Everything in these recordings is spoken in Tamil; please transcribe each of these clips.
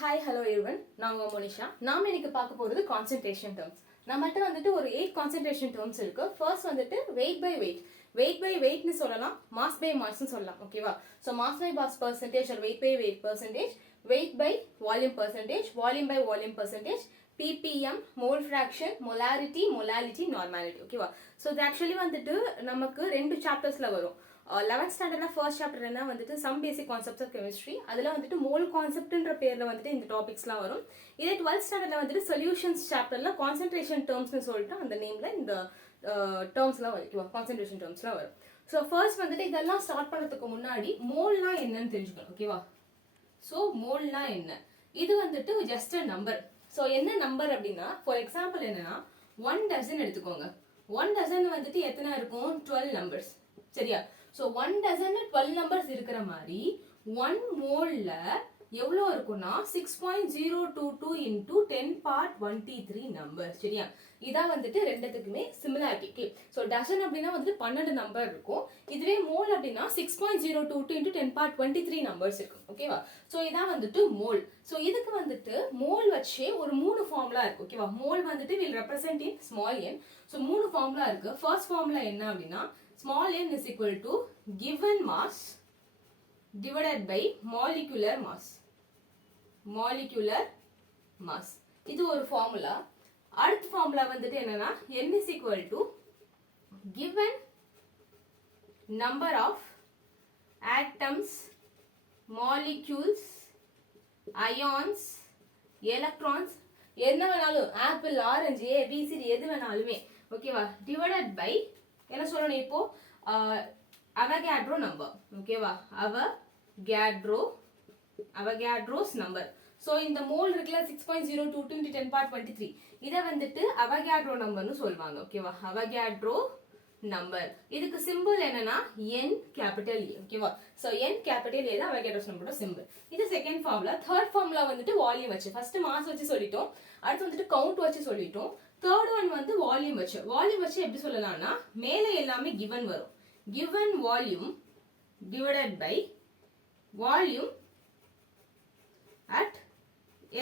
ஹாய் ஹலோ எவ்ரிவன், நான் உங்கள் மோனிஷா. நாம் இன்னைக்கு பார்க்க போகிறது கான்சன்ட்ரேஷன் டேர்ம்ஸ். நம்மகிட்ட வந்துட்டு ஒரு 8 கான்சன்ட்ரேஷன் டேர்ம்ஸ் இருக்கு. ஃபர்ஸ்ட் வந்துட்டு weight by weight. Weight by வெயிட்னு சொல்லலாம், மாஸ் பை மாஸ்ன்னு சொல்லலாம். ஓகேவா? So mass by mass percentage or weight by weight percentage, weight by volume percentage, volume by volume percentage, ppm, mole fraction, molarity, molality, normality. ஓகேவா? ஸோ இது ஆக்சுவலி வந்துட்டு நமக்கு 2 சாப்டர்ஸ்ல வரும். 11th ஸ்டாண்டர்ட்ல ஃபர்ஸ்ட் சாப்டர் என்ன வந்துட்டு some basic concepts of chemistry. அதில் வந்துட்டு மோல் கான்செப்ட்ன்ற பேர்ல வந்துட்டு இந்த டாபிக்ஸ்லாம் வரும். இதே 12th ஸ்டாண்டர்ட்ல வந்துட்டு சொல்யூஷன்ஸ் சாப்டர்ல கான்சென்ட்ரேஷன் டேர்ம்ஸ்னு சொல்லிட்டு அந்த நேம்ல இந்த டேர்ம்ஸ்லாம் வரும். கான்சென்ட்ரேஷன் டேர்ம்ஸ்லாம் வரும். ஸோ ஃபர்ஸ்ட் வந்துட்டு இதெல்லாம் ஸ்டார்ட் பண்ணுறதுக்கு முன்னாடி மோல்னா என்னன்னு தெரிஞ்சுக்கணும். ஓகேவா? ஸோ மோல்னா என்ன? இது வந்துட்டு ஜஸ்ட் அ நம்பர். ஸோ என்ன நம்பர் அப்படின்னா, ஃபார் எக்ஸாம்பிள் என்னன்னா 1 டசன் எடுத்துக்கோங்க. 1 டசன் வந்துட்டு எத்தனை இருக்கும்? 12 நம்பர்ஸ். சரியா? ஸோ 1 டசன்ல 12 நம்பர்ஸ் இருக்கிற மாதிரி 1 மோல்ல எவ்வளோ இருக்கும்னா 6.022 இன்டூ 10 part 23 நம்பர். சரியா? இதான் வந்துட்டு ரெண்டுத்துக்குமே சிமிலாரிட்டி. ஸோ டசன் அப்படின்னா வந்துட்டு 12 நம்பர் இருக்கும். இதுவே மோல் அப்படின்னா 6.022 இன்டூ 10 part 23 நம்பர்ஸ் இருக்கும். ஓகேவா? ஸோ இதான் வந்துட்டு மோல். ஸோ இதுக்கு வந்துட்டு மோல் வச்சு ஒரு 3 ஃபார்முலா இருக்கு. ஓகேவா? மோல் வந்துட்டு will represent in small N. So 3 formula இருக்கு. ஃபர்ஸ்ட் ஃபார்முலா என்ன அப்படின்னா, small n is equal to given mass divided by molecular mass. molecular mass. இது ஒரு ஃபார்முலா. அடுத்த ஃபார்முலா வந்துட்டு என்னன்னா, n is equal to given number of atoms, molecules, ions, electrons, என்ன வேணாலும் ஆப்பிள், ஆரஞ்சு, ஏபிசிடி எது வேணாலுமே. ஓகேவா? டிவைடட் பை என்ன சொல்லணும் இப்போ, அவகேட்ரோ நம்பர். ஓகேவா? Avogadro's number. ஸோ இந்த மோல் இருக்குல்ல 6.022 into 10 part 23, இதை வந்துட்டு அவகேட்ரோ நம்பர்னு சொல்லுவாங்க. ஓகேவா? Avogadro number. இதுக்கு சிம்பிள் என்னன்னா n கேபிட்டல் A. ஓகேவா? ஸோ n கேபிட்டல் A தான் அவகேட்ரோஸ் நம்பரோட சிம்பிள். இது செகண்ட் ஃபார்முலா. தேர்ட் ஃபார்முலா வந்துட்டு வால்யூம் வச்சு. ஃபர்ஸ்ட் மாஸ் வச்சு சொல்லிட்டோம், அடுத்து வந்துட்டு கவுண்ட் வச்சு சொல்லிட்டோம். தேர்ட் ஒன் வந்து வால்யூம் வச்சு. வால்யூம் வச்சு எப்படி சொல்லலாம்னா, மேலே எல்லாமே given வரும். given volume divided by volume at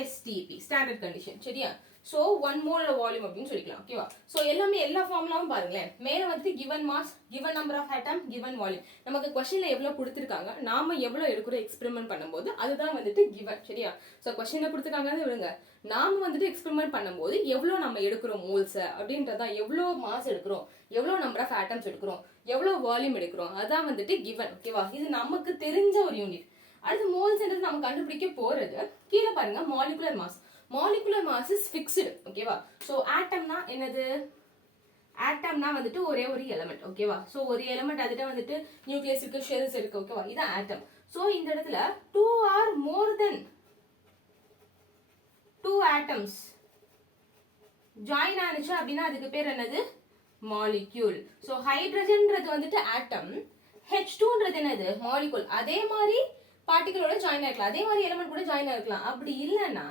STP, standard condition. சரியா? ஸோ 1 மோல் வால்யூம் அப்படின்னு சொல்லிக்கலாம். ஓகேவா? ஸோ எல்லாமே எல்லா ஃபார்முலாவும் பாருங்களேன். மேலே வந்துட்டு given mass, given number of atom, given volume. நமக்கு கொஸ்டின்ல எவ்வளோ கொடுத்துருக்காங்க, நாம எவ்வளோ எடுக்கிறோம் எக்ஸ்பெரிமெண்ட் பண்ணும்போது அதுதான் வந்துட்டு given. சரியா? ஸோ கொஸ்டின்ல கொடுத்துருக்காங்கன்னு விடுங்க, நாம வந்துட்டு எக்ஸ்பெரிமெண்ட் பண்ணும்போது எவ்வளோ நம்ம எடுக்கிறோம் மோல்ஸ் அப்படின்றதான், எவ்வளோ மாஸ் எடுக்கிறோம், எவ்வளோ நம்பர் ஆஃப் ஆட்டம்ஸ் எடுக்கிறோம், எவ்வளோ வால்யூம் எடுக்கிறோம், அதான் வந்துட்டு given. ஓகேவா? இது நமக்கு தெரிஞ்ச ஒரு யூனிட். அடுத்து மோல்ஸ்ன்றது நம்ம கண்டுபிடிக்க போறது. கீழே பாருங்க, molecular mass. Molecular mass is fixed. ஓகேவா? ஸோ ஆட்டம்னா என்னது? ஆட்டம்னா வந்துட்டு ஒரே ஒரு எலிமெண்ட். ஓகேவா? ஸோ ஒரு எலிமெண்ட் அதுட்ட வந்துட்டு நியூக்ளியஸ் இருக்கு, ஷெல்ஸ் இருக்கு. ஓகேவா? இதான் ஆட்டம். ஸோ இந்த இடத்துல 2 or more than 2 atoms join ஆனிச்சு அப்படின்னா அதுக்கு பேர் என்னது? மாலிக்யூல். ஸோ ஹைட்ரஜன்ன்றது வந்துட்டு ஆட்டம், H2ன்றது என்னது? மாலிகுல். அதே மாதிரி பார்ட்டிகளோட ஜாயின் ஆயிருக்கலாம், அதே மாதிரி எலிமெண்ட் கூட ஜாயின் ஆயிருக்கலாம். அப்படி இல்லைன்னா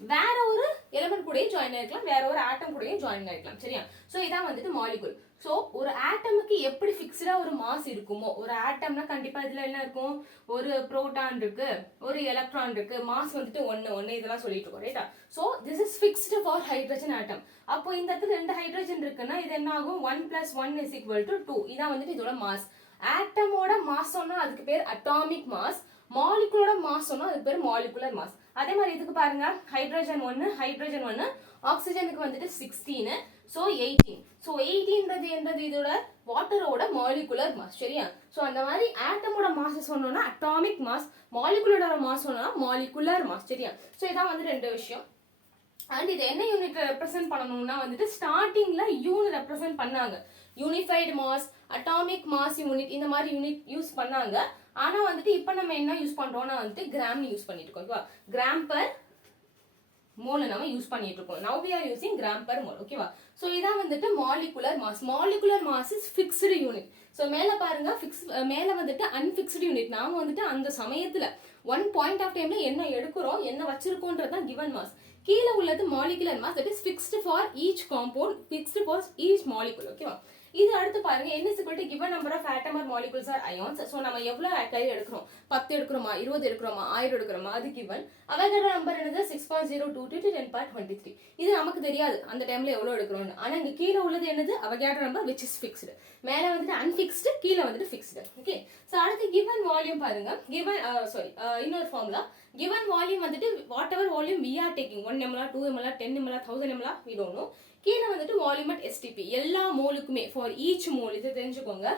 வேற ஒரு எலிமெண்ட் கூடயும் ஜாயின் ஆயிருக்கலாம், வேற ஒரு ஆட்டம் கூடயும் ஜாயின் ஆயிருக்கலாம். சரியா? ஸோ இதான் வந்துட்டு மாலிகுல். ஸோ ஒரு ஆட்டமுக்கு எப்படி ஃபிக்ஸ்டா ஒரு மாஸ் இருக்குமோ, ஒரு ஆட்டம்னா கண்டிப்பா இதுல என்ன இருக்கும்? ஒரு புரோட்டான் இருக்கு, ஒரு எலக்ட்ரான் இருக்கு, மாஸ் வந்துட்டு 1 இதெல்லாம் சொல்லிட்டு இருக்கோம். ரைட்டா? So this is fixed for hydrogen atom. அப்போ இந்த இடத்துல 2 ஹைட்ரஜன் இருக்குன்னா இது என்ன ஆகும்? 1 + 1 = 2. இதான் வந்துட்டு இதோட மாஸ். ஆட்டமோட மாஸ் சொன்னா அதுக்கு பேர் அட்டாமிக் மாஸ், மாலிகுலோட மாஸ் சொன்னா அதுக்கு பேர் மாலிகுலர் மாஸ். அதே மாதிரி இதுக்கு பாருங்க, ஹைட்ரஜன் 1, ஆக்சிஜனுக்கு வந்துட்டு 16, ஸோ 18. ஸோ 18ன்றது என்னது? இதோட வாட்டரோட மாலிகுலர் மாஸ். சரியா? ஸோ அந்த மாதிரி ஆட்டமோட மாஸ் சொன்னோம்னா அட்டாமிக் மாஸ், மாலிகுலரோட மாஸ் சொன்னா மாலிகுலர் மாஸ். சரியா? ஸோ இதான் வந்து 2 விஷயம். அண்ட் இது என்ன யூனிட் ரெப்ரசென்ட் பண்ணணும்னா வந்துட்டு ஸ்டார்டிங்ல யூனிட் ரெப்ரசென்ட் பண்ணாங்க. Unified mass, atomic mass unit, இந்த மாதிரி யூனிட் யூஸ் பண்ணாங்க. ஆனா வந்துட்டு இப்போ நம்ம என்ன யூஸ் பண்றோம்னா வந்துட்டு கிராம் யூஸ் பண்ணிட்டு இருக்கோம். ஓகேவா? கிராம் பர் மோல் நம்ம யூஸ் பண்ணிட்டு இருக்கோம். நவ we are using gram per mole. ஓகேவா? சோ இதான் வந்துட்டு molecular mass. Molecular mass is fixed unit. So மேல பாருங்க, மேல வந்துட்டு அன்ஃபிக்ஸ்டு யூனிட். நாம வந்துட்டு அந்த சமயத்துல 1 பாயிண்ட் ஆஃப் டைம்ல என்ன எடுக்கிறோம், என்ன வச்சிருக்கோம்ன்றது தான் given mass. கீழே உள்ளது molecular mass, that is fixed for each compound, fixed for each molecule. ஓகேவா? இது அடுத்து பாருங்க n is equal to given number of atom or molecules or ions. So நம்ம எவ்வளவு கையில் எடுக்கிறோம், 10 எடுக்கிறோமா, 20 எடுக்கிறோமா, 1000 எடுக்கிறோமா, அது given. அவகேட்ரோ நம்பர் என்னது 6.022 to 10.23. இது நமக்கு தெரியாது அந்த டைம்ல எவ்வளவு எடுக்கிறோம்னு. ஆனா இங்க கீழ உள்ளது என்னது Avogadro number which is fixed. மேல வந்துட்டு unfixed, கீழ வந்துட்டு fixed. ஓகே. சோ அடுத்து given volume பாருங்க. given இன்னொரு ஃபார்முலா. given volume வந்துட்டு whatever volume we are taking 1 ml, 2 ml, 10 ml, 1000 ml we don't know. கீழ வந்துட்டு volume at STP எல்லா மோலுக்குமே for each mole இது தெரிஞ்சுக்கோங்க.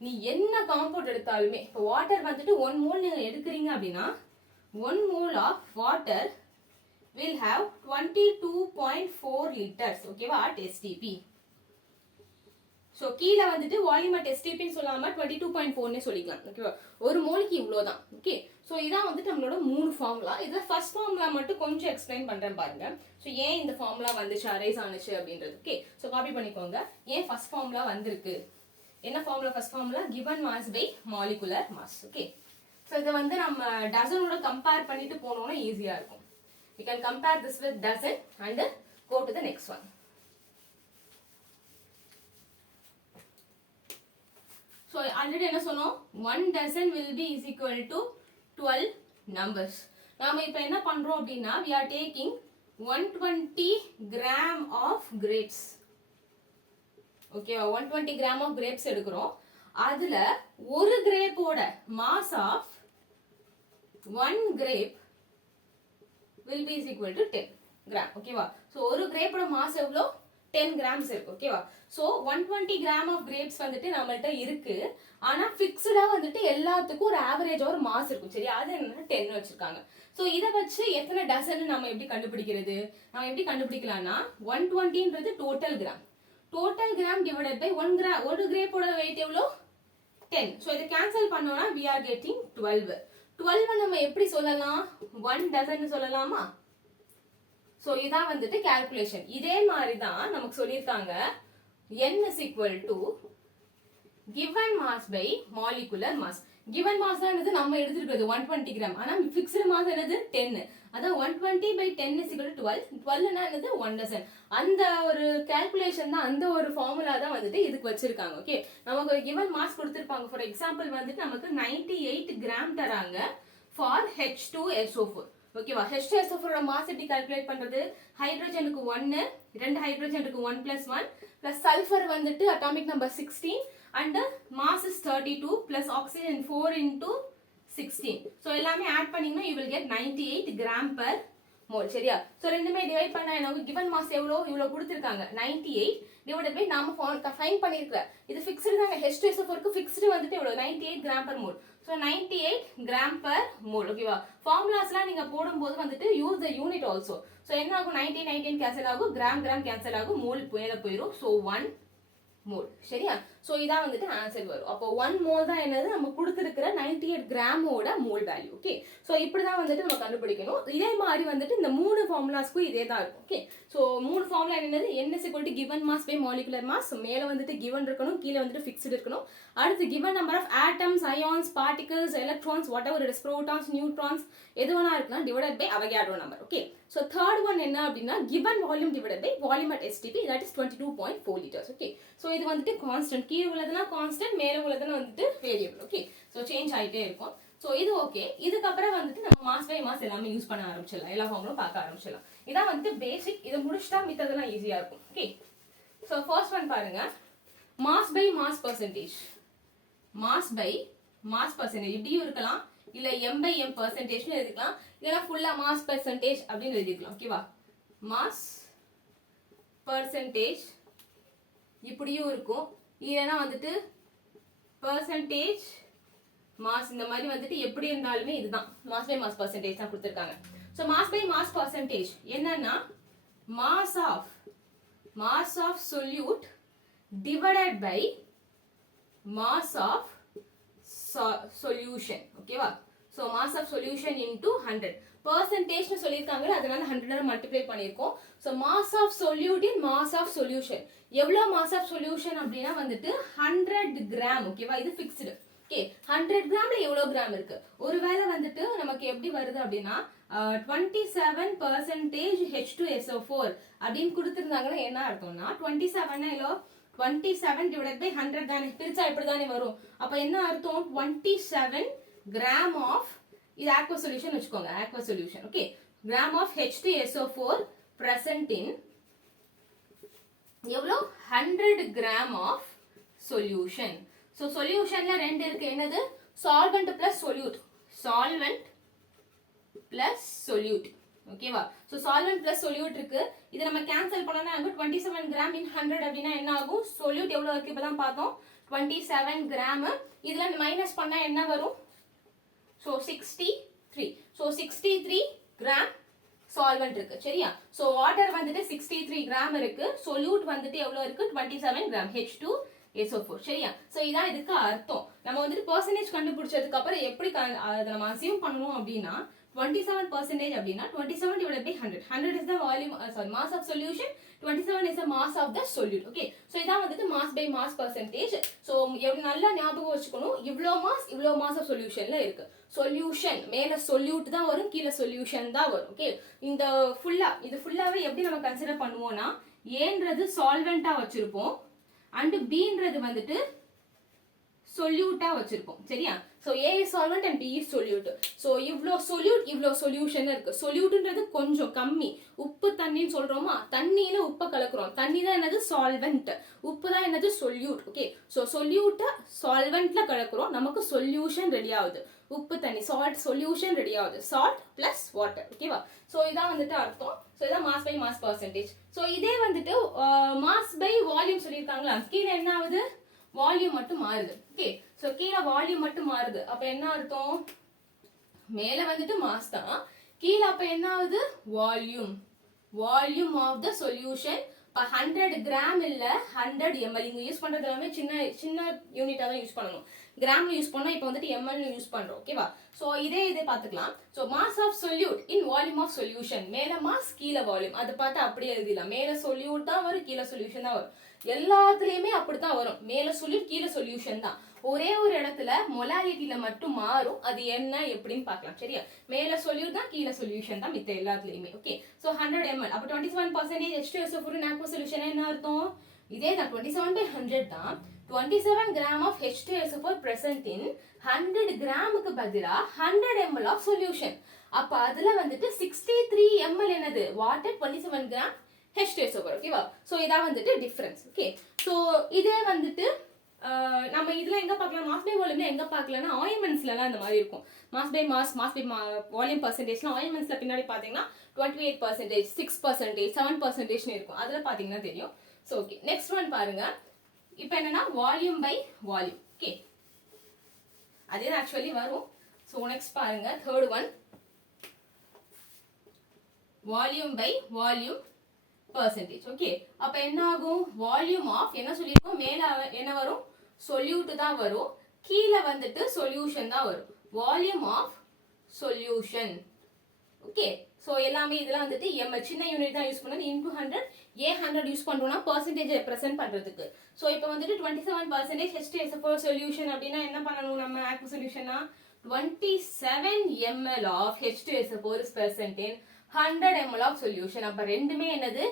நீ என்ன காம்பவுண்ட் எடுத்தாலுமே இப்போ வாட்டர் வந்துட்டு 1 mole நீங்க எடுக்கிறீங்க அப்படினா 1 mole of water will have 22.4 liters ஓகேவா at STP. So கீழ வந்துட்டு வால்யூம் அட் STP ன்னு சொல்லாம 22.4 னே சொல்லிக்கலாம் ஓகேவா. ஒரு மோலுக்கு இவ்வளவுதான். ஓகே. சோ இதான் வந்துட்டு நம்மளோட மூணு ஃபார்முலா. இதுல ஃபர்ஸ்ட் ஃபார்முலா மட்டும் கொஞ்சம் எக்ஸ்பிளைன் பண்றேன் பாருங்க. சோ ஏன் இந்த ஃபார்முலா வந்துச்சு அரைஸ் ஆனுச்சு அப்படின்றது. ஓகே. சோ காப்பி பண்ணிக்கோங்க. ஏன் ஃபர்ஸ்ட் ஃபார்முலா வந்திருக்கு. என்ன formula first formula given mass by molecular mass. Okay. So இத வந்து நம்ம டசனோட கம்பேர் பண்ணிட்டு போனோம்னா ஈஸியா இருக்கும். We can compare this with dozen and go to the next one. So already என்ன சொன்னோம் 1 dozen will be is equal to 12 numbers. நாம இப்போ என்ன பண்றோம் அப்படினா we are taking 120 gram of grapes. Okay 120 gram of grapes எடுக்கிறோம். அதுல ஒரு கிரேப்போட mass of 1 grape will be is equal to 10 gram. ஓகேவா. சோ ஒரு கிரேப்போட mass எவ்வளோ 10 grams இருக்கு ஓகேவா. சோ 120 gram of grapes வந்துட்டு நம்மள்ட்ட இருக்கு. ஆனா ஃபிக்ஸ்டா வந்துட்டு எல்லாத்துக்கும் ஒரு ஆவரேஜ் ஒரு மாஸ் இருக்கும் சரியா. அது என்ன 10 வச்சிருக்காங்க. சோ இத வச்சு எத்தனை டசன் நம்ம எப்படி கண்டுபிடிக்கிறது. நம்ம எப்படி கண்டுபிடிக்கலாம்னா 120ன்றது total gram. Total gram divided by 1 gram. ஒரு கிரேப்போட வெயிட் எவ்வளோ 10. சோ இத கேன்சல் பண்ணோம்னா we are getting 12. 12 நம்ம எப்படி சொல்லலாம் 1 டசன் சொல்லலாமா. சோ இதான் வந்துட்டு கால்குலேஷன். இதே மாதிரி தான் நமக்கு சொல்லிருக்காங்க n is equal to given mass by molecular mass. given mass என்னது நம்ம எடுத்துக்கிறது 120 கிராம். ஆனா fixed mass என்னது 10. அதான் 120 by 10 is equal to 12. 12 னா என்னது 1 dozen. அந்த ஒரு கால்குலேஷன் தான் அந்த ஒரு ஃபார்முலா தான் வந்துட்டு இதுக்கு வச்சிருக்காங்க. ஓகே. நமக்கு ஒரு given mass கொடுத்திருப்பாங்க. ஃபார் எக்ஸாம்பிள் வந்துட்டு நமக்கு 98 கிராம் தராங்க for H2SO4. ஓகேவா. H2SO4 ஓட மாஸ் எப்படி கால்குலேட் பண்றது. ஹைட்ரஜனுக்கு 1, ரெண்டு ஹைட்ரஜனுக்கு 1 + 1 plus சல்ஃபர் வந்துட்டு atomic number 16 and mass is 32 plus oxygen 4 into 16. so எல்லாமே ஆட் பண்ணீங்கன்னா you will get 98 gram per mole சரியா. சோ ரெண்டுமே டிவைட் பண்ணா எனக்கு given mass எவ்வளவு இவ்வளவு கொடுத்திருக்காங்க 98 divided by நாம ஃபைண்ட் பண்ணிருக்க. இது ஃபிக்ஸ்டு தாங்க. H2SO4 க்கு ஃபிக்ஸ்டு வந்துட்டு எவ்வளவு 98 gram per mole. so 98 gram per mole ஓகேவா. ஃபார்முலாஸ்லாம் நீங்க போடும்போது வந்துட்டு use the unit also. So என்ன ஆகும் 19 கேன்சல் ஆகும், கிராம் கேன்சல் ஆகும், மோல் மேல போயிடும். சோ 1 மோல் சரியா. சோ இதான் வந்துட்டு ஆன்சர் வரும். அப்போ 1 மோல் தான் என்னது நம்ம கொடுத்திருக்கிற 98 கிராமோட மோல் வேல்யூ. ஓகே. சோ இப்படி தான் வந்துட்டு நம்ம கண்டுபிடிக்கணும். இதே மாதிரி வந்துட்டு இந்த மூணு ஃபார்முலாஸ்க்கும் இதே தான் இருக்கும். ஓகே. சோ மூணு ஃபார்முலா என்னது n is equal to given mass by molecular mass. மேல வந்துட்டு given இருக்கணும், கீழ வந்துட்டு fixed இருக்கணும். அடுத்து given number of atoms, ions, particles, electrons, whatever it is, protons, neutrons எது வேணா இருக்கலாம் divided by Avogadro number. Okay. So third one என்ன அப்படினா given volume divided by volume at STP, that is 22.4 liters. Okay. So இது வந்துட்டு கான்ஸ்டன்ட். கீழ உள்ளதுனா கான்ஸ்டன்ட், மேல உள்ளதுனா வந்துட்டு வேரியபிள். ஓகே. சோ சேஞ்ச் ஆயிட்டே இருக்கும். சோ இது ஓகே. இதுக்கு அப்புறம் வந்துட்டு நம்ம மாஸ் பை மாஸ் எல்லாமே யூஸ் பண்ண ஆரம்பிச்சிடலாம். எல்லா ஃபார்முலும் பார்க்க ஆரம்பிச்சிடலாம். இதான் வந்து பேசிக். இத முடிச்சிட்டா மித்ததெல்லாம் ஈஸியா இருக்கும். ஓகே. சோ ஃபர்ஸ்ட் ஒன் பாருங்க. Mass by mass percentage. Mass by mass percentage இப்படியும் இருக்கலாம், இல்ல m by m பெர்சன்டேஜ்னு எழுதிக்கலாம், இல்லனா ஃபுல்லா மாஸ் பெர்சன்டேஜ் அப்படினு எழுதிக்கலாம். ஓகேவா. மாஸ் பெர்சன்டேஜ் இப்படியும் இருக்கும், இல்லனா வந்துட்டு பெர்சன்டேஜ் மாஸ் இந்த மாதிரி வந்துட்டு எப்படி இருந்தாலுமே இதுதான் மாஸ் பை மாஸ் பெர்சன்டேஜ் தான் கொடுத்திருக்காங்க. So mass by mass percentage என்னன்னா mass of solute divided by mass of solution. ஓகேவா. So mass of solution into 100 percentage னு சொல்லிருக்காங்க, அதனால 100 மல்டிப்ளை பண்ணிருக்கோம். So mass of solute in mass of solution எவ்வளவு mass of solution அப்படினா வந்துட்டு 100 கிராம். ஓகேவா. இது ஃபிக்ஸ்டு. ஓகே. 100 கிராம்ல எவ்வளவு கிராம் இருக்கு. ஒருவேளை வந்துட்டு நமக்கு எப்படி வருது அப்படினா 27% H2SO4 அப்படினு கொடுத்திருந்தாங்கன்னா என்ன அர்த்தம்னா 27 னா எவ்வளவு 27 divided by 100 தானே, பிரிச்சா இப்படி தானே வரும். அப்ப என்ன அர்த்தம்? 27 gram of, இது aqueous solution வச்சுக்கோங்க, aqueous solution. Okay, gram of H2SO4 present in எவ்வளோ? 100 gram of solution. So solutionல ரெண்டு இருக்கு, என்னது? Solvent plus solute. Solvent plus solute. ஓகேவா? So solvent plus solute இருக்கு. இத நம்ம கேன்சல் பண்ணனா 27 gram in 100 அப்படினா என்ன ஆகும்? solute எவ்வளவு இருக்கு இப்பதான் பார்த்தோம், 27 gram. இதுல மைனஸ் பண்ணா என்ன வரும்? So 63. So 63 gram solvent இருக்கு, சரியா? So water வந்துட்டு 63 gram இருக்கு, solute வந்துட்டு எவ்வளவு இருக்கு? 27 gram H2SO4, சரியா? So இதான் இதுக்கு அர்த்தம். நம்ம வந்துட்டு percentage கண்டுபிடிச்சதுக்கு அப்புறம் எப்படி அதை நம்ம assume பண்ணணும் அப்படின்னா 27% அப்படின்னா 27 divided by 100. 100 is the volume, mass of solution. 27 is the mass of the solute. Okay, so இதான் வந்துட்டு mass by mass percentage. So நல்லா ஞாபகம் வச்சுக்கணும், இவ்ளோ mass of solutionல இருக்கு. Solution மேல solute தான் வரும், கீழ solution தான் வரும். Okay, இந்த இது ஃபுல்லாவே எப்படி நம்ம கன்சிடர் பண்ணுவோம்னா, ஏன்றது solvent-ஆ வச்சிருப்போம் and B-ன்றது வந்துட்டு solute-ஆ வச்சிருப்போம், சரியா? So A is solvent and B is solute. So இவ்ளோ solute, இவ்ளோ solution இருக்கு. Soluteன்றது கொஞ்சம் கம்மி, உப்பு தண்ணின்னு சொல்றோமா, தண்ணியில உப்பு கலக்குறோம், தண்ணி தான் என்னது? solvent, உப்பு தான் என்னது? solute. Okay, so solute solventல கலக்குறோம், நமக்கு solution ரெடி ஆகுது, உப்பு தண்ணி salt solution ரெடி ஆகுது, salt plus water. ஓகேவா? So இதான் வந்துட்டு அர்த்தம். So இதான் mass by mass percentage. So இதே வந்துட்டு mass by volume சொல்லிருக்காங்களா, கீழே என்ன ஆகுது? வால்யூம் மட்டும் மாறுது. ஓகே, சோ கீழ வால்யூம் மட்டும் மாறுது. அப்ப என்ன அர்த்தம்? மேல வந்துட்டு மாஸ் தான், கீழ அப்ப என்ன ஆகுது? Volume. Volume of the solution. இப்ப 100 கிராம் இல்ல 100 ml. இங்க யூஸ் பண்றது எல்லாமே சின்ன யூனிட்டா தான் யூஸ் பண்ணணும். கிராம்ல யூஸ் பண்ணா இப்ப வந்துட்டு ml யூஸ் பண்றோம். ஓகேவா? சோ இதே பாத்துக்கலாம். So mass of solute in volume of solution. மேல மாஸ், கீழ வால்யூம். அது பார்த்தா அப்படியே எழுதிடலாம். மேல சொல்யூட் தான் வரும், கீழ சொல்யூஷன் தான் வரும். எல்லாத்துலயுமே அப்படித்தான் வரும், மேல சொல்யூட் கீழ சொல்யூஷன் தான். ஒரே ஒரு இடத்துல மொலாலிட்டில மட்டும் மாறும், அது என்ன எப்படின்னு பார்க்கலாம், சரியா? மேல சொல்யூட் தான், கீழ சொல்யூஷன் தான் மித்த எல்லாத்துலயுமே. ஓகே, சோ 100 ml அப்ப 27% H2SO4 aqueous solution என்ன அர்த்தம்? இதே தான் 27 by 100 தான். 27 gram of H2SO4 present in 100 கிராமுக்கு பதிலா 100 ml of solution. அப்ப அதுல வந்துட்டு 63 ml என்னது? water, 27 gram H2SO4. ஓகேவா? சோ இதான் வந்துட்டு டிஃபரன்ஸ். ஓகே, சோ இதே வந்துட்டு நம்ம இதுல எங்க பார்க்கலாம்? மாஸ் பை வால்யூம்ல எங்க பார்க்கலாம்னா ஆயின்மெண்ட்ஸ்லாம் இந்த மாதிரி இருக்கும். மாஸ் பை வால்யூம் பர்சன்டேஜ்னா ஆயின்மெண்ட்ஸ்ல பின்னாடி பாத்தீங்கன்னா 28%, 6%, 7% இருக்கும். அதுல பாத்தீங்கன்னா தெரியும். சோ ஓகே, நெக்ஸ்ட் ஒன் பாருங்க. இப்போ என்னன்னா வால்யூம் பை வால்யூம். ஓகே, அதே ஆக்சுவலி வரும். சோ நெக்ஸ்ட் பாருங்க, third one volume by volume percentage. Okay, அப்ப என்ன ஆகும்? வால்யூம் ஆஃப் என்ன சொல்லிருக்கோம்? மேல என்ன வரும்? சொல்யூட் தான் வரும், கீழ வந்துட்டு சொல்யூஷன் தான் வரும். Volume of solution. Okay, so எல்லாமே இதெல்லாம் வந்துட்டு ml சின்ன யூனிட் தான் யூஸ் பண்ணது. into 100 100 யூஸ் பண்றோம்னா percentage ரெப்ரசன்ட் பண்றதுக்கு. சோ இப்போ வந்துட்டு 27% H2SO4 சொல்யூஷன் அப்படினா என்ன பண்ணனும்? நம்ம aqueous சொல்யூஷனா 27 ml of H2SO4 is present in 100 ml of solution. அப்ப ரெண்டுமே என்னது?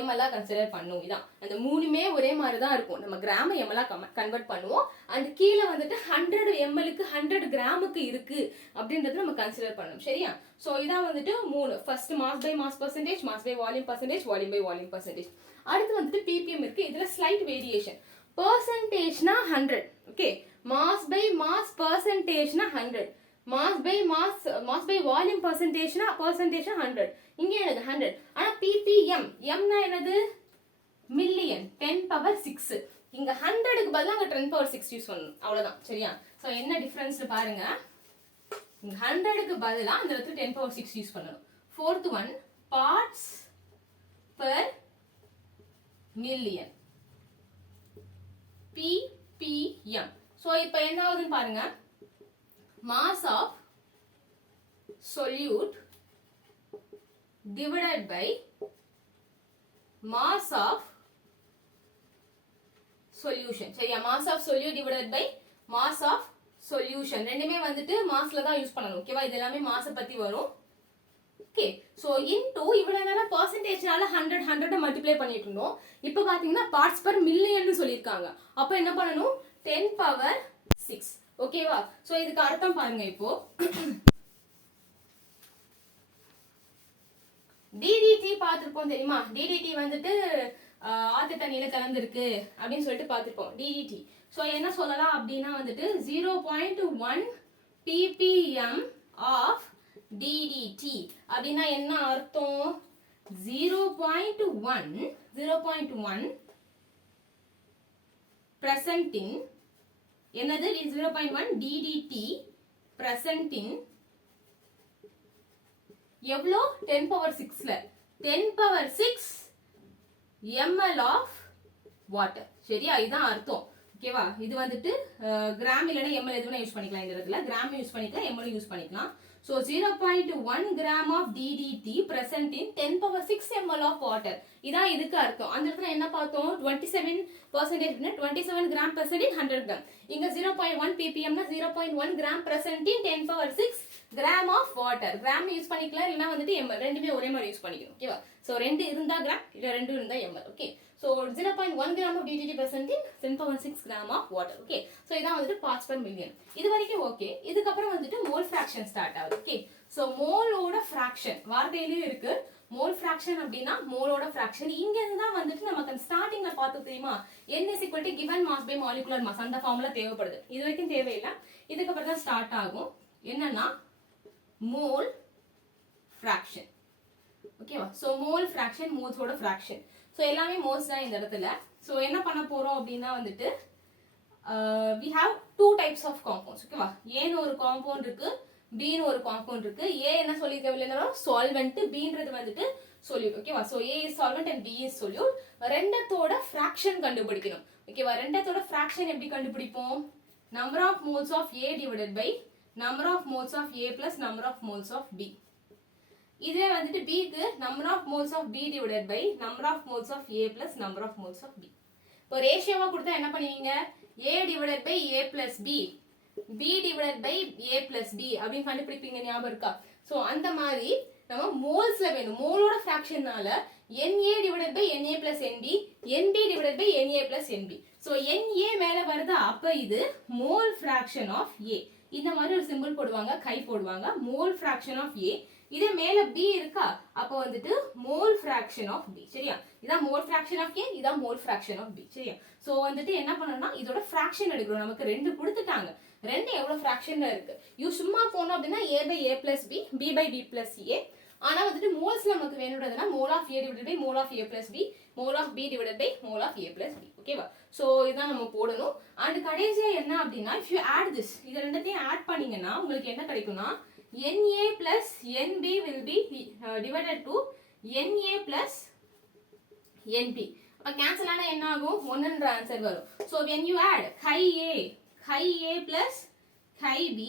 ml கன்சிடர் பண்ணும். இதான் அந்த மூணுமே ஒரே மாதிரி தான் இருக்கும். நம்ம கிராம் ml கன்வெர்ட் பண்ணுவோம். அந்த கீழ வந்துட்டு 100 ml க்கு 100 கிராமுக்கு இருக்கு அப்படின்றது நம்ம கன்சிடர் பண்ணணும், சரியா? சோ இதான் வந்துட்டு மூணு. First mass by mass percentage, mass by volume percentage, volume by volume percentage. அடுத்து வந்துட்டு ppm இருக்கு. இதுல ஸ்லைட் வேரியேஷன். பர்சன்டேஜ்னா 100. ஓகே, மாஸ் பை மாஸ் பர்சன்டேஜ்னா 100. mass by volume percentage na 100. இங்க என்னது 100. ஆனா ppm m னா என்னது? Million, 10 power 6. இங்க 100 க்கு பதிலா அங்க 10 power 6 யூஸ் பண்ணனும், அவ்வளவுதான், சரியா? சோ என்ன டிஃபரன்ஸ் பாருங்க. இங்க 100 க்கு பதிலா அந்த இடத்துல 10 power 6 யூஸ் பண்ணனும். fourth one parts per million, ppm. So இப்போ என்ன ஆகுதுன்னு பாருங்க. mass of solute divided by mass of solution. சரியா? mass of solute divided by mass of solution. ரெண்டுமே வந்துட்டு மாஸ்ல தான் யூஸ் பண்ணனும். ஓகேவா? இது எல்லாமே மாஸ் பத்தி வரும். ஓகே ஸோ இன்டூ இவ்வளவு நேரம் பர்சன்டேஜ்னால 100 மல்டிப்ளை பண்ணிட்டு இருந்தோம். இப்போ பாத்தீங்கன்னா பார்ட்ஸ் பர் மில்லியன் சொல்லியிருக்காங்க. அப்போ என்ன பண்ணணும் 10⁻6 ஓகேவா. ஸோ இதுக்கு அர்த்தம் பாருங்க. இப்போ டிடிடி பார்த்துருப்போம் தெரியுமா. டிடிடி வந்துட்டு ஆத்து தண்ணியில கலந்துருக்கு அப்படின்னு சொல்லிட்டு பார்த்துருப்போம் டிடிடி. ஸோ என்ன சொல்லலாம் அப்படின்னா வந்துட்டு 0.1 ppm ஆஃப் டிடிடி அப்படின்னா என்ன அர்த்தம் 0.1 present in என்னது 0.1 டிடிடி present in எவ்வளோ 10⁻6ல 10⁻6 ml ஆஃப் வாட்டர். சரியா, இதுதான் அர்த்தம். ஓகேவா. இது வந்துட்டு கிராம் இல்லைன்னா எம்எல் எதுவும் யூஸ் பண்ணிக்கலாம். இந்த இடத்துல கிராம் யூஸ் பண்ணிக்கலாம், எம்எல் யூஸ் பண்ணிக்கலாம். So 0.1 gram of DDT present in 10⁻6 ml of water. இதான் இதுக்கு அர்த்தம். அந்த இடத்துல என்ன பார்த்தோம் 27% 27 கிராம் present in 100 கிராம். இங்க 0.1 ppm 0.1 gram present in 10⁻6 gram of water. Gram use பண்ணிக்கலாம் இல்லைன்னா வந்துட்டு எம்எல், ரெண்டுமே ஒரே மாதிரி யூஸ் பண்ணிக்கணும். ஓகேவா. ஸோ 2 இருந்தா கிராம் இல்லை 2 இருந்தா ml. Okay. So 0.1 gram of DDT present in 10⁻6 gram of water. Okay. So இதான் வந்துட்டு பார்ட்ஸ் பர் மில்லியன். இது வரைக்கும் ஓகே. இதுக்கப்புறம் வந்துட்டு மோல் ஃபிராக்ஷன் ஸ்டார்ட் ஆகுது. ஓகே. ஸோ மோலோட ஃபிராக்ஷன் வார்த்தையிலயும் இருக்கு. மோல் ஃபிராக்ஷன் அப்படின்னா மோலோட ஃபிராக்ஷன். இங்க இருந்து தான் வந்துட்டு நமக்கு ஸ்டார்டிங்ல பார்த்து தெரியுமா n is equal to given mass by molecular mass அந்த ஃபார்முலா தேவைப்படுது. இது வரைக்கும் தேவையில்லை. இதுக்கப்புறம் தான் ஸ்டார்ட் ஆகும். என்னன்னா மோல் ஃபிராக்ஷன். ஓகேவா. ஸோ மோல் ஃபிராக்ஷன் மோல்ஸோட ஃபிராக்ஷன். ஸோ எல்லாமே மோல்ஸ் தான் இந்த இடத்துல. ஸோ என்ன பண்ண போறோம் அப்படின்னா வந்துட்டு we have two types of compounds. ஓகேவா. ஏன்னு ஒரு காம்பவுண்ட் இருக்கு, பீன்னு ஒரு காம்பவுண்ட் இருக்கு. ஏ என்ன சொல்லியிருக்க சால்வெண்ட், பீன்றது வந்துட்டு சொல்யூட். ஓகேவா. So A is solvent and B is solute. ரெண்டத்தோட ஃபிராக்ஷன் கண்டுபிடிக்கணும். ஓகேவா. ரெண்டத்தோட ஃபிராக்ஷன் எப்படி கண்டுபிடிப்போம் number of moles of A divided by number of moles of A plus number of moles of B. இதே வந்துட்டு B க்கு number of moles of B divided by number of moles of A plus number of moles of B. இப்போ ரேஷியோவா கொடுத்தா என்ன பண்ணுவீங்க A divided by A plus B, B divided by A plus B அப்படின்னு கண்டுபிடிப்பீங்க. ஞாபகம் இருக்கா. ஸோ அந்த மாதிரி நம்ம மோல்ஸ்ல வேணும். மோலோட ஃபிராக்ஷன்னால NA divided by NA plus NB, NB divided by NA plus NB. So NA மேல வருதா அப்ப இது மோல் ஃபிராக்ஷன் ஆஃப் A. இந்த மாதிரி ஒரு சிம்பிள் போடுவாங்க, கை போடுவாங்க. மோல் ஃபிராக்ஷன் ஆஃப் ஏ. இதே மேல பி இருக்கா அப்போ வந்துட்டு மோல் ஃபிராக்ஷன் ஆஃப் பி. சரியா, இதான் மோல் ஃபிராக்ஷன் ஆஃப் ஏ, இதான் மோல் ஃபிராக்ஷன் ஆஃப் பி. சரியா. சோ வந்துட்டு என்ன பண்ணணும்னா இதோட ஃபிராக்ஷன் எடுக்கணும். நமக்கு 2 கொடுத்துட்டாங்க. 2 எவ்வளவு ஃபிராக்ஷன்ல இருக்கு. யூ சும்மா போனோம் அப்படின்னா a by a plus b, b by b plus a. ஆனா வந்துட்டு மோல்ஸ்ல நமக்கு வேணும்ன்றதுனா mole of a divided by mole of a plus b, mole of b divided by mole of a plus b. ஓகேவா. சோ இதான் நம்ம போடணும். அண்ட் கடைசியா என்ன அப்படின்னா if you add this, இது ரெண்டத்தையும் ஆட் பண்ணீங்கன்னா உங்களுக்கு என்ன கிடைக்கும்னா Na plus Nb will be divided to Na plus Nb. அப்ப கேன்சல் ஆனா என்ன ஆகும் 1ன்ற ஆன்சர் வரும். So when you add chi a plus chi b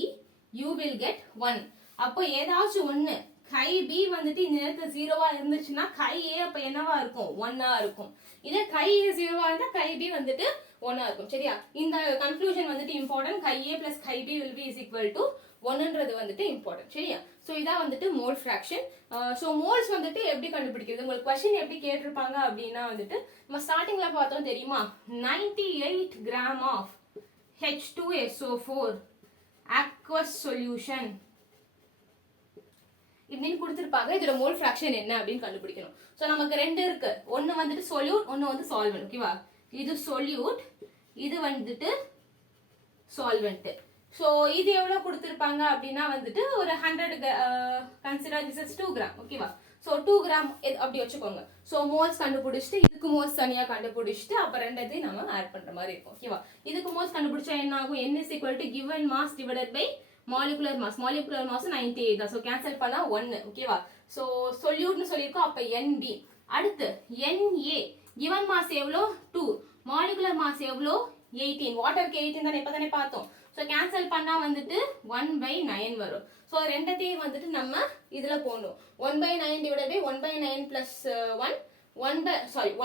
you will get 1. அப்போ ஏதாச்சும் ஒன்னு chi b வந்துட்டு இந்த நேரத்துல 0வா இருந்துச்சுன்னா chi a அப்ப என்னவா இருக்கும் 1ஆ இருக்கும். இதே chi a 0வா இருந்தா chi b வந்துட்டு 1ஆ இருக்கும். சரியா, இந்த கன்க்ளூஷன் வந்துட்டு important. chi a plus chi b will be is equal to 1ன்றது வந்துட்டு இம்பார்ட்டன்ட். சரியா. சோ இதான் வந்துட்டு மோல் ஃபிராக்ஷன். சோ மோல்ஸ் வந்துட்டு எப்படி கண்டுபிடிக்கிறது, உங்களுக்கு क्वेश्चन எப்படி கேட்டிருப்பாங்க அப்படினா வந்துட்டு நம்ம ஸ்டார்டிங்ல பார்த்தோம் தெரியுமா 98 gram of H2SO4 aqueous solution இப்படின்னு கொடுத்திருப்பாங்க. இதோட மோல் ஃபிராக்ஷன் என்ன அப்படின்னு கண்டுபிடிக்கணும். சோ நமக்கு 2 இருக்கு. ஒன்னு வந்துட்டு சொல்யூட், ஒன்னு வந்து சால்வெண்ட். ஓகேவா. இது சொல்யூட், இது வந்துட்டு சால்வெண்ட். சோ இது எவ்வளவு கொடுத்திருப்பாங்க அப்படினா வந்துட்டு ஒரு 100 கன்சிடர் திஸ் இஸ் 2 கிராம். ஓகேவா. சோ 2 கிராம் அப்படி வச்சுக்கோங்க. சோ மோல்ஸ் கண்டுபிடிச்சிட்டு இதுக்கு மோல்ஸ் தனியா கண்டுபிடிச்சிட்டு அப்புறம் ரெண்டத்தையும் நம்ம ஆட் பண்ற மாதிரி இருக்கும். ஓகேவா. இதுக்கு மோல்ஸ் கண்டுபிடிச்சா என்ன ஆகும் n is equal to given mass divided by molecular mass. molecular mass 98 தான். சோ கேன்சல் பண்ணா 1. ஓகேவா. சோ சொல்யூட்னு சொல்லிருக்கோம். அப்ப NB. அடுத்து NA given mass எவ்வளோ 2, molecular mass எவ்வளோ 18. வாட்டருக்கு 18 தானே இப்பதானே பார்த்தோம். சோ கேன்சல் பண்ணா வந்துட்டு 1/9 வரும். சோ ரெண்டத்தையும் வந்துட்டு நம்ம இதுல போடணும். 1/9 divided by 1/9 plus 1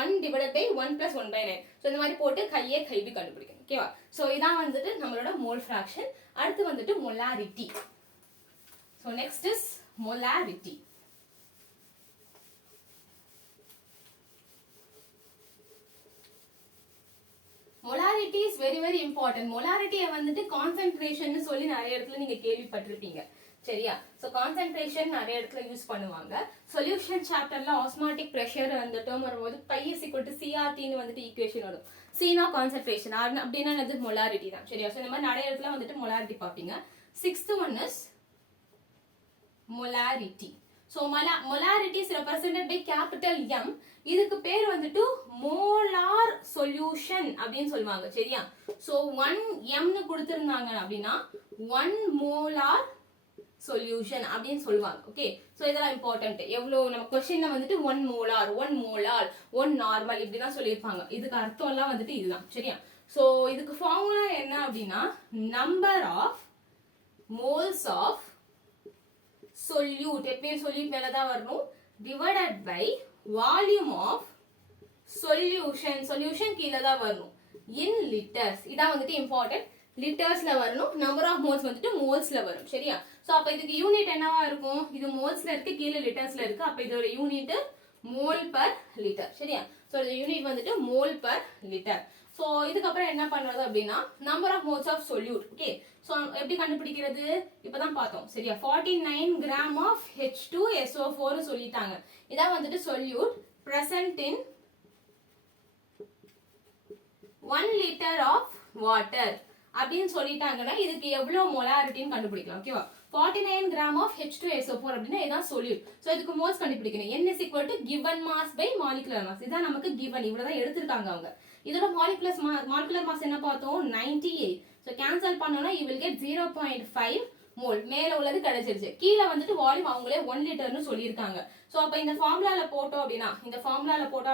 1 divided by 1 plus 1/9. So இந்த மாதிரி போட்டு கையே கைபி கண்டுபிடிக்கணும். ஓகேவா. சோ இதான் வந்துட்டு நம்மளோட மோல் ஃபிராக்ஷன். அடுத்து வந்துட்டு molarity. So next is molarity. Is very very important. மொலாரிட்டியை வந்துட்டு கான்சென்ட்ரேஷன் சொல்லி நிறைய இடத்துல நீங்க கேள்விப்பட்டிருப்பீங்க. சரியா? சோ கான்சென்ட்ரேஷன் நிறைய இடத்துல யூஸ் பண்ணுவாங்க. சொல்யூஷன் சாப்டர்ல ஆஸ்மாட்டிக் பிரஷர் அந்த டேர்ம் வரும்போது π = CRT ன்னு வந்துட்டு ஈக்குவேஷன் வரும். C னா கான்சென்ட்ரேஷன், R அப்படின்னா என்னது மொலாரிட்டி தான். சரியா? சோ இந்த மாதிரி நிறைய இடத்துல வந்துட்டு மொலாரிட்டி பாப்பீங்க. 6th one is molarity. So molarity is represented by capital M. இதுக்கு பேர் வந்துட்டு molar solution அப்படினு சொல்வாங்க. சரியா? So 1 m னு கொடுத்திருந்தாங்க அப்படினா 1 molar solution அப்படினு சொல்வாங்க. ஓகே, சோ இதெல்லாம் இம்பார்ட்டன்ட். எவ்வளவு நம்ம क्वेश्चनல வந்துட்டு 1 molar 1 normal இப்படி தான் சொல்லிருப்பாங்க. இதுக்கு அர்த்தம் எல்லாம் வந்துட்டு இதுதான். சரியா? சோ இதுக்கு ஃபார்முலா என்ன அப்படினா number of moles of solute, எப்பயும் solute மேல தான் வரணும், divided by volume of solution, solution கீழ தான் வரணும், in liters. இதான் வந்துட்டு இம்பார்ட்டன்ட். லிட்டர்ஸ்ல வரணும், நம்பர் ஆஃப் மோல்ஸ் வந்துட்டு மோல்ஸ்ல வரும். சரியா? சோ அப்ப இதுக்கு யூனிட் என்னவா இருக்கும்? இது மோல்ஸ்ல இருக்கு, கீழ லிட்டர்ஸ்ல இருக்கு. அப்ப இதோட யூனிட் மோல் பர் லிட்டர். சரியா? சோ இந்த யூனிட் வந்துட்டு மோல் பர் லிட்டர். சோ இதுக்கு அப்புறம் என்ன பண்றது அப்படினா number of moles of solute. Okay, so எப்படி கண்டுபிடிக்கிறது இப்பதான் பார்த்தோம். சரியா? 49 கிராம் ஆஃப் H2SO4 சொல்லிட்டாங்க. இதான் வந்துட்டு solute present in 1 liter of water அப்படின்னு சொல்லிட்டாங்கன்னா இதுக்கு எவ்வளவு மொலாரிட்டின்னு கண்டுபிடிக்கலாம். ஓகேவா? 49 கிராம் ஆஃப் H2SO4 அப்படின்னா இதான் சொல்யூட். சோ இதுக்கு மோல்ஸ் கண்டுபிடிக்கணும். N = given mass by molecular mass. இதான் நமக்கு given, இவ்வளவுதான் எடுத்திருக்காங்க அவங்க. இதோட molecular mass என்ன பார்த்தோம்? 98. சோ கேன்சல் பண்ணோம்னா you will get 0.5 மோல். மேல உள்ளது கிடைச்சிருச்சு. கீழ வந்துட்டு வால்யூம் அவங்களே 1 லிட்டர்னு சொல்லியிருக்காங்க. சோ அப்ப இந்த ஃபார்முலால போட்டோம்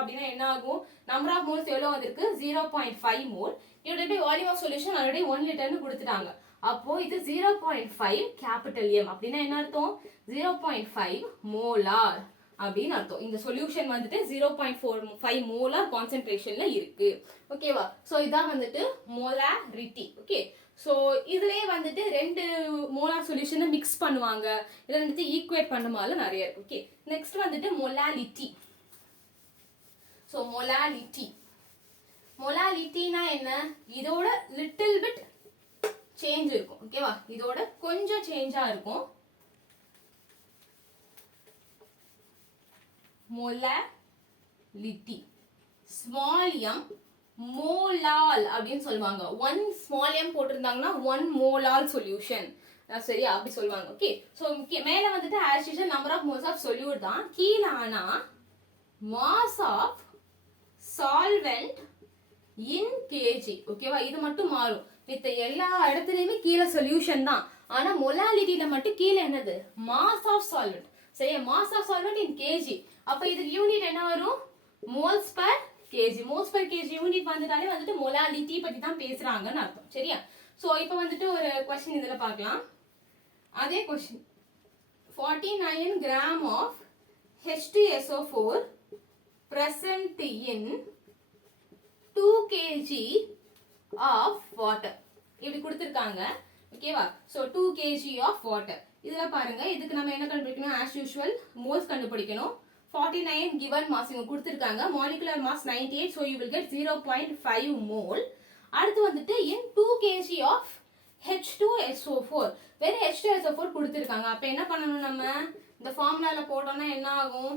அப்படினா என்ன ஆகும்? நம்பர் ஆஃப் மோல்ஸ் எவ்வளவு வந்திருக்கு? 0.5 mole. Divided by volume of solution already 1 லிட்டர்னு கொடுத்துட்டாங்க. அப்போ இது 0.5 கேபிட்டல் M அப்படினா என்ன அர்த்தம்? 0.5 மோலார் அப்படின்னு அர்த்தம். இந்த சொல்யூஷன் வந்துட்டு 0.45 மோலார் கான்சென்ட்ரேஷன்ல இருக்கு. ஓகேவா? சோ இதான் வந்துட்டு மோலாரிட்டி. ஓகே, சோ இதுலயே வந்துட்டு ரெண்டு மோலார் சொல்யூஷனை மிக்ஸ் பண்ணுவாங்க, இத வந்துட்டு ஈக்குவேட் பண்ணுமால நிறைய இருக்கு. ஓகே, நெக்ஸ்ட் வந்துட்டு மொலாலிட்டி. சோ மொலாலிட்டினா என்ன? இதோட லிட்டில் பிட் சேஞ்ச் இருக்கும். ஓகேவா? இதோட கொஞ்சம் சேஞ்சா இருக்கும். மொலாலிட்டி ஸ்மால் m மோலால் அப்படின்னு சொல்லுவாங்க. 1 ஸ்மால் m போட்டிருந்தாங்கன்னா 1 மோலால் சொல்யூஷன். சரியா? அப்படி சொல்லுவாங்க. ஓகே, சோ மேல வந்துட்டு as usual number of moles of solute தான். கீழ ஆனா mass of solvent in kg. ஓகேவா? இது மட்டும் மாறும். மித்த எல்லா இடத்துலயுமே கீழ சொல்யூஷன் தான். ஆனா மொலாலிட்டில மட்டும் கீழ என்னது? Mass of solvent. சரியா? Mass of solvent in kg. அப்ப இதுக்கு யூனிட் என்ன வரும்? Moles per kg. Moles per kg unit வந்துட்டாலே வந்துட்டு மொலாலிட்டி பத்தி தான் பேசுறாங்கன்னு அர்த்தம். சரியா? சோ இப்போ வந்துட்டு ஒரு क्वेश्चन இதல பார்க்கலாம். அதே question 49 gram of H2SO4 present in 2 kg of water இப்படி கொடுத்திருக்காங்க. ஓகேவா? So 2 kg of water. இதல பாருங்க, இதுக்கு நம்ம என்ன கண்டுபிடிக்கணும்? as usual மோல்ஸ் கண்டுபிடிக்கணும். 49 given mass இங்க கொடுத்திருக்காங்க. molecular mass 98, so you will get 0.5 mole. அடுத்து வந்துட்டு in 2 kg of H2SO4. வெறும் H2SO4 கொடுத்திருக்காங்க. அப்ப என்ன பண்ணணும்? நம்ம இந்த ஃபார்முலால போட்டோம்னா என்ன ஆகும்?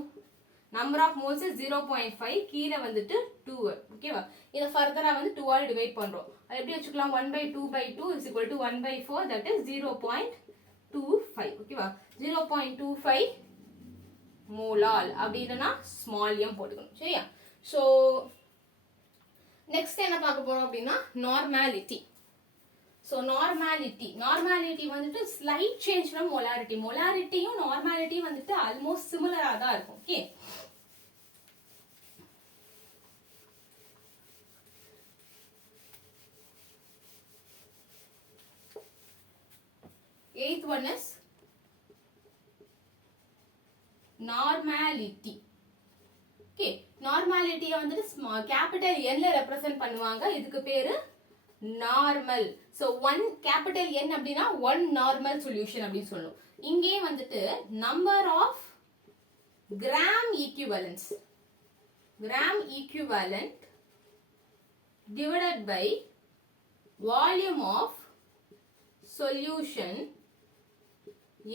நம்பர் ஆஃப் மோல்ஸ் 0.5, கீழ வந்துட்டு 2. ஓகேவா? இத ஃபர்தரா வந்து 2 ஆல் டிவைட் பண்றோம். அது எப்படி வச்சுக்கலாம்? 1/2/2 is equal to 1/4, that is 0.25. ஓகேவா? 0.25 மோலால் அப்படினா ஸ்மால் m போட்டுக்கணும். சரியா? சோ நெக்ஸ்ட் என்ன பார்க்க போறோம் அப்படினா நார்மாலிட்டி. சோ நார்மாலிட்டி வந்துட்டு ஸ்லைட் சேஞ்ச் ஃப்ரம் மொலாரிட்டி. மொலாரிட்டியும் நார்மாலிட்டியும் வந்துட்டு ஆல்மோஸ்ட் சிமிலரா தான் இருக்கும். Okay, eighth one is normality. Okay, நார்மாலிட்டியை வந்துட்டு கேபிட்டல் N ல ரெப்ரசன்ட் பண்ணுவாங்க. இதுக்கு பேரு நார்மல். சோ 1 கேபிட்டல் N அப்படினா 1 நார்மல் சொல்யூஷன் அப்படி சொல்லணும். இங்கே வந்துட்டு number of gram equivalence divided by volume of solution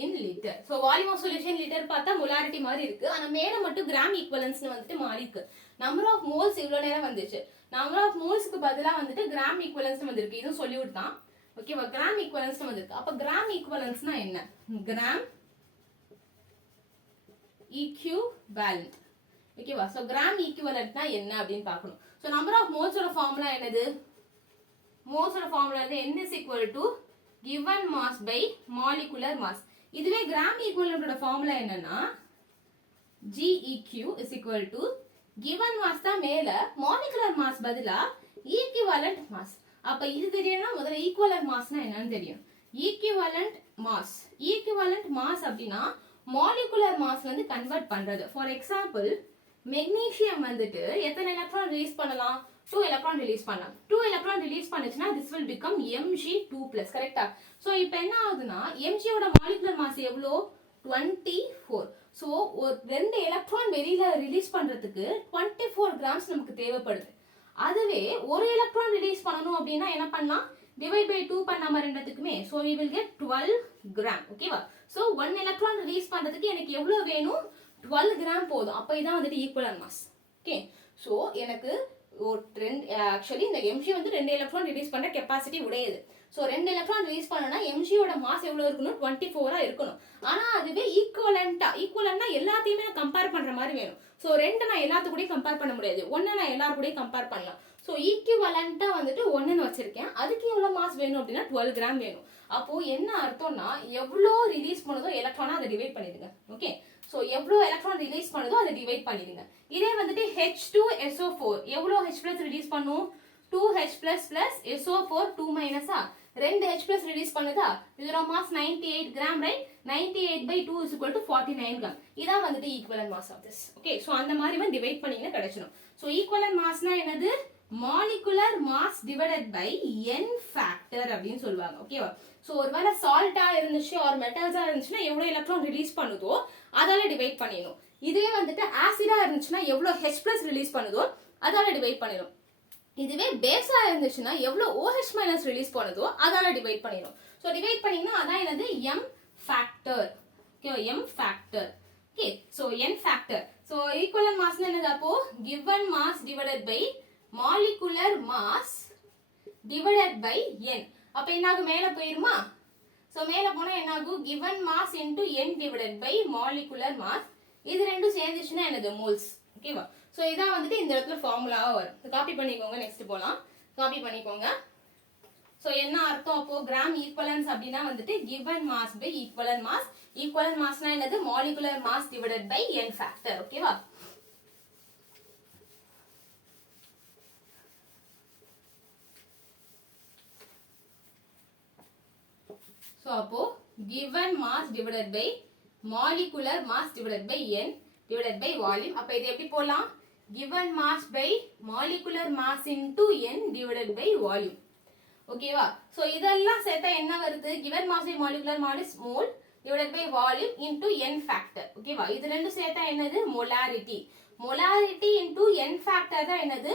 in liter. So volume of solution liter பார்த்தா molarity மாதிரி இருக்கு. ஆனா மேல மட்டும் gram equivalence வந்துட்டு மாறி இருக்கு. Number of moles இவ்வளவு நேரம் வந்துச்சு. Number of molesக்கு பதிலா வந்துட்டு gram equivalence வந்திருக்கு. இது solute தான். ஓகேவா? gram equivalence வந்திருக்கு. அப்ப gram equivalenceனா என்ன? gram equivalent. ஓகேவா? So gram equivalentனா என்ன அப்படினு பார்க்கணும். So number of moles ஓட ஃபார்முலா என்னது? moles ஓட ஃபார்முலா வந்து n is equal to given mass by molecular mass. இதுவே gram equivalent ஓட ஃபார்முலா என்னன்னா GeQ is equal to given mass தான் மேல molecular mass பதிலா equivalent mass. அப்ப இது தெரியணும்னா முதல்ல equivalent massனா என்னன்னு தெரியும். equivalent mass அப்படினா molecular mass வந்து கன்வர்ட் பண்றது. For example, magnesium வந்துட்டு எத்தனை எலக்ட்ரான் ரிலீஸ் பண்ணலாம்? 2 எலக்ட்ரான் ரிலீஸ் பண்ணலாம். 2 எலக்ட்ரான் ரிலீஸ் பண்ணுச்சுனா this will become Mg2+. கரெக்ட்டா? சோ இப்போ என்ன ஆகுதுன்னா Mg ஓட மாலிகுலர் மாஸ் எவ்வளோ? 24. சோ ஒரு 2 எலக்ட்ரான் வெளியில ரிலீஸ் பண்றதுக்கு 24 கிராம்ஸ் நமக்கு தேவைப்படுது. அதுவே ஒரு எலக்ட்ரான் ரிலீஸ் பண்ணனும் அப்படினா என்ன பண்ணலாம்? டிவைட் பை 2 பண்ணாம ரெண்டுத்துக்குமே. So we will get 12 gram. ஓகேவா? சோ 1 எலக்ட்ரான் ரிலீஸ் பண்றதுக்கு எனக்கு எவ்வளவு வேணும்? 12 கிராம் போதும். அப்ப இதான் வந்துட்டு ஈக்குவலன்ட் மாஸ். ஓகே. சோ எனக்கு ஆக்சுவலி இந்த Mg வந்து 2 எலக்ட்ரான் ரிலீஸ் பண்ற கெபாசிட்டி உடையது. சோ 2 எலக்ட்ரான் ரிலீஸ் பண்ணனா Mg ஓட மாஸ் எவ்வளவு இருக்கணும்? 24 இருக்கணும். ஆனா அதுவே ஈக்குவலன்ட்டா எல்லாத்தையுமே கம்பேர் பண்ற மாதிரி வேணும். சோ 2 நான் எல்லாத்து கூடயும் கம்பேர் பண்ண முடியாது. 1 நான் எல்லார கூடயும் கம்பேர் பண்ணலாம். சோ ஈக்குவலன்ட்டா வந்துட்டு 1 ன்னு வச்சிருக்கேன். அதுக்கு எவ்வளவு மாஸ் வேணும் அப்படினா 12 கிராம் வேணும். அப்போ என்ன அர்த்தம்னா எவ்வளவு ரிலீஸ் பண்ணதோ எலக்ட்ரானா அதை டிவைட் பண்ணிடுங்க. ஓகே. சோ எவ்வளவு எலக்ட்ரான் ரிலீஸ் பண்ணதோ அதை டிவைட் பண்ணிடுங்க. இதே வந்துட்டு H2SO4 எவ்வளவு H+ ரிலீஸ் பண்ணும்? 2H+ SO4 2- 2 H+ ரிலீஸ் பண்ணுதா? இதோட mass 98 gram, right? 98/2 is equal to 49 gram. இதான் வந்துட்டு equivalent mass of this. Okay. So அந்த மாதிரி வந்து டிவைட் பண்ணீங்கன்னா கிடைச்சிடும். சோ ஈக்குவலன்ட் மாஸ்னா என்னது? Molecular mass divided by n factor அப்படினு சொல்வாங்க. ஓகேவா? சோ ஒருவேளை சால்ட்டா இருந்துச்சு ஆர் மெட்டல்ஸா இருந்துச்சுனா எவ்வளவு எலக்ட்ரான் ரிலீஸ் பண்ணுதோ அதால டிவைட் பண்ணிடணும். இதுவே வந்துட்டு ஆசிடா இருந்துச்சுனா எவ்வளவு H+ ரிலீஸ் பண்ணுதோ அதால டிவைட் பண்ணிடும். இதுவே பேஸா இருந்துச்சுனா எவ்வளவு OH- ரிலீஸ் பண்ணுதோ அதால டிவைட் பண்ணிடும். சோ டிவைட் பண்ணீங்கன்னா அதான் என்னது? m factor. ஓகேவா? m factor. Okay. So n factor. So equivalent மாஸ்னா என்னது? அப்போ given mass divided by molecular mass divided by n. அப்ப என்னாகும்? மேல போயிருமா? சோ மேல போனா என்னாகும்? given mass into n divided by molecular mass. இது ரெண்டும் சேர்ந்துச்சுனா என்னது? மோல்ஸ். ஓகேவா? சோ இதான் வந்துட்டு இந்த இடத்துல ஃபார்முலாவா வரும். காப்பி பண்ணிக்கோங்க. நெக்ஸ்ட் போலாம். காப்பி பண்ணிக்கோங்க. சோ என்ன அர்த்தம்? அப்போ கிராம் ஈக்குவலன்ஸ் அப்படினா வந்துட்டு given mass by equivalent mass. equivalent massனா என்னது? molecular mass divided by n factor. ஓகேவா? So அப்போ given mass divided by molecular mass divided by n divided by volume. அப்ப இது எப்படி போலாம்? given mass by molecular mass into n divided by volume. ஓகேவா? சோ இதெல்லாம் சேர்த்தா என்ன வருது? given mass by molecular mass mole divided by volume into n factor. ஓகேவா? இது ரெண்டும் சேர்த்தா என்னது? molarity. molarity into n factor தான் என்னது?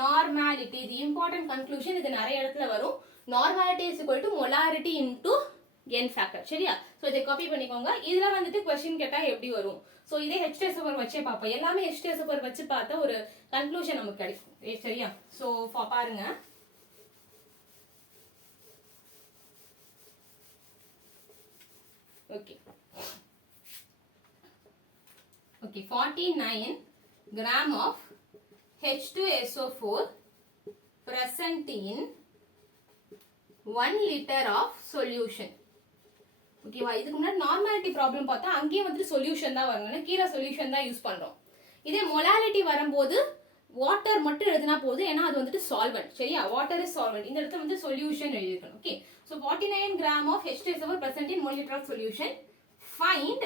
normality. இது important conclusion. இது நிறைய இடத்துல வரும். normality is equal to molarity into n factor. சரியா? சோ இதை காப்பி பண்ணிக்கோங்க. இதுல வந்துட்டு क्वेश्चन கேட்டா எப்படி வரும்? சோ இதே H2SO4 வச்சே பாப்போம். எல்லாமே H2SO4 வச்சு பார்த்தா ஒரு கன்க்ளூஷன் நமக்கு கிடைக்கும். சரியா? சோ பாருங்க. Okay. Okay. 49 gram of H2SO4 present in 1 liter of solution. ஓகேவா? இதுக்கு முன்னாடி நார்மாலிட்டி ப்ராப்ளம் பார்த்தா அங்கேயே வந்துட்டு சொல்யூஷன் தான் வரணும். கீழே சொல்யூஷன் தான் யூஸ் பண்றோம். இதே மொலாலிட்டி வரும்போது வாட்டர் மட்டும் எழுதினா போதும். ஏன்னா அது வந்துட்டு சால்வெண்ட். சரியா? Water is solvent. இந்த இடத்துல வந்து சொல்யூஷன் எழுதிருக்கணும். Okay. So 49 gram of H2SO4 present in 1 liter of solution. Find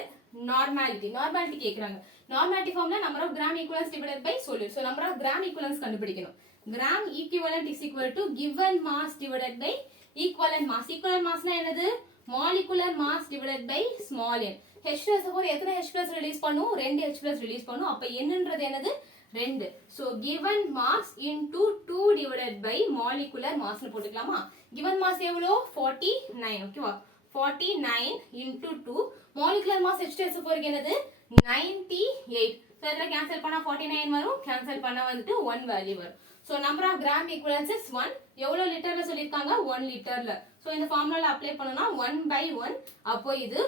normality. Normality கேக்குறாங்க. Normality formula number of gram equivalents divided by solute. So number of gram equivalents கண்டுபிடிக்கணும். gram equivalent is equal to given mass divided by equivalent mass. equivalent massனா என்னது? molecular mass divided by small n. H2SO4 எத்தனை H+ ரிலீஸ் பண்ணும்? 2 H+ ரிலீஸ் பண்ணும். அப்ப என்னன்றது என்னது? 2. So given mass into 2 divided by molecular mass னு போட்டுக்கலாமா? given mass எவ்வளோ 49 ஓகேவா? 49 into 2 molecular mass H2SO4 என்னது 98. so இதல கேன்சல் பண்ணா 49 வரும், கேன்சல் பண்ணா வந்துட்டு 1 வேல்யூ வரும். so number of gram equivalents is 1. எவ்வளோ லிட்டர்ல சொல்லிருக்காங்க 1 லிட்டர்ல. so இந்த ஃபார்முலால அப்ளை பண்ணனா 1/1 அப்போ இது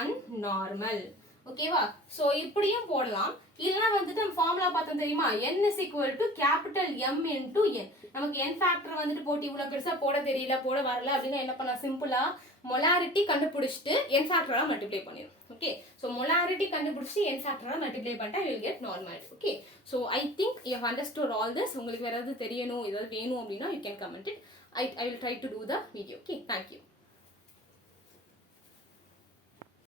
1 நார்மல். ஓகேவா? சோ இப்படியும் போடலாம். இல்லனா வந்துட்டு நம்ம ஃபார்முலா பார்த்தோம் தெரியுமா? n is equal to capital M into n. நமக்கு n ஃபேக்டர் வந்துட்டு போட்டு இவ்வளவு பெருசா போட தெரியல, போட வரல அப்படினா என்ன பண்ணலாம்? சிம்பிளா மொலாரிட்டி கண்டுபிடிச்சிட்டு n ஃபேக்டரால மல்டிப்ளை பண்ணிரும். ஓகே? சோ மொலாரிட்டி கண்டுபிடிச்சிட்டு n ஃபேக்டரால மல்டிப்ளை பண்ணிட்டா you will get normality. Okay? So I think you have understood all this. உங்களுக்கு வேற ஏதாவது தெரியணும், ஏதாவது வேணும் அப்படினா you can comment it. I will try to do the video. Okay? Thank you.